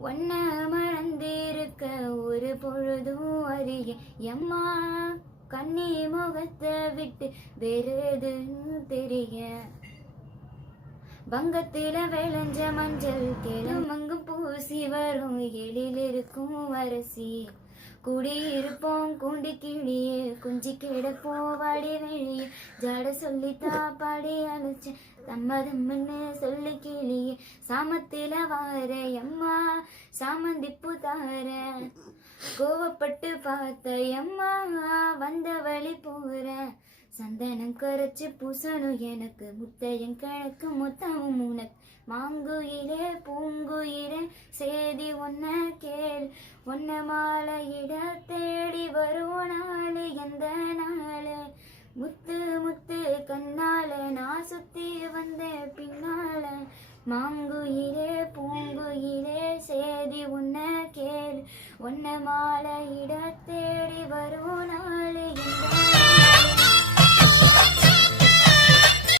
ஒன்ன மறந்திருக்க ஒரு பொழுதும் அறிய எம்மா கண்ணி முகத்தை விட்டு வேறுதுன்னு தெரிய வங்கத்தில விளைஞ்ச மஞ்சள் கிளமங்கும் பூசி வரும் எழில் இருக்கும் அரசி குடியிருப்போம் கூண்டி கிளியே குஞ்சி கிடப்போம் வாடி வெளியே ஜாட சொல்லித்தா பாடி அழைச்ச தம்மதம்னு சொல்லி கிளியே சாமத்தில வார எம்மா சாமந்திப்பு தார கோவப்பட்டு பார்த்த எம்மா வந்த வழி போற சந்தனம் கரைச்சு பூசணும் எனக்கு முத்தையன் கிழக்கு மொத்தமும் உனக்கு மாங்குயிலே பூங்குயிலே சேதி ஒன்ன கேள் ஒன்ன மாலையிட தேடி வரும் நாள் எந்த நாள் முத்து முத்து கண்ணால நான் சுத்தி வந்த பின்னால மாங்குயிலே பூங்குயிலே சேதி உன்ன கேள் ஒன்ன மாலையிட